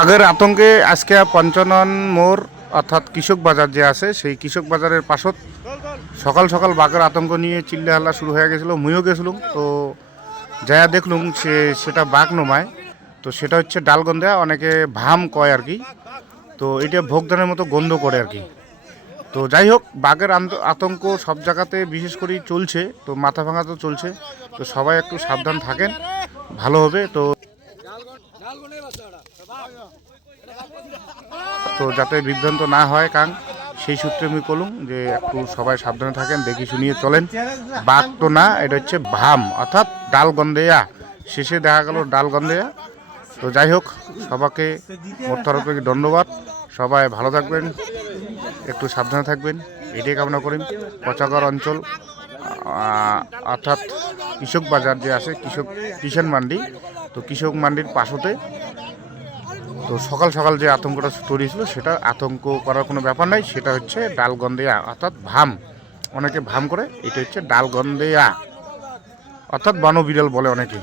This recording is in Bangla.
আগের আতঙ্কে আজকে পঞ্চানন মোড় অর্থাৎ কৃষক বাজার যে আছে সেই কৃষক বাজারের পাশত সকাল সকাল বাঘের আতঙ্ক নিয়ে চিল্লা হাল্লা শুরু হয়ে গেছিলো। মুইও গেছিলাম, তো যা দেখলুম সেটা বাঘ নমায়। তো সেটা হচ্ছে ডালগন্ধা, অনেকে ভাম কয় আর কি। তো এটা ভোগদানের মতো গন্ধ করে আর কি। তো যাই হোক, বাঘের আতঙ্ক সব জায়গাতে বিশেষ করেই চলছে, তো মাথা ভাঙা তো চলছে। তো সবাই একটু সাবধান থাকেন, ভালো হবে। তো তো যাতে বিভ্রান্ত না হয় কারণ সেই সূত্রে আমি বলুম যে একটু সবাই সাবধানে থাকেন, দেখি শুনিয়ে চলেন। বাঘ তো না, এটা হচ্ছে ভাম অর্থাৎ ডালগন্ধেয়া। শেষে দেখা গেল ডালগন্ধেয়া। তো যাই হোক, সবাইকে মোট তরফ থেকে ধন্যবাদ। সবাই ভালো থাকবেন, একটু সাবধানে থাকবেন, এটাই কামনা করি। পচাগড় অঞ্চল অর্থাৎ কৃষক বাজার যে আছে, কিষাণ মান্ডি, তো কৃষক মান্ডির পাশতে তো সকাল সকাল যে আতঙ্কটা তৈরি ছিল সেটা আতঙ্ক করার কোনো ব্যাপার নাই। সেটা হচ্ছে ডালগন্ধেয়া অর্থাৎ ভাম, অনেকে ভাম করে, এটা হচ্ছে ডালগন্ধেয়া অর্থাৎ বনবিড়াল বলে অনেকে।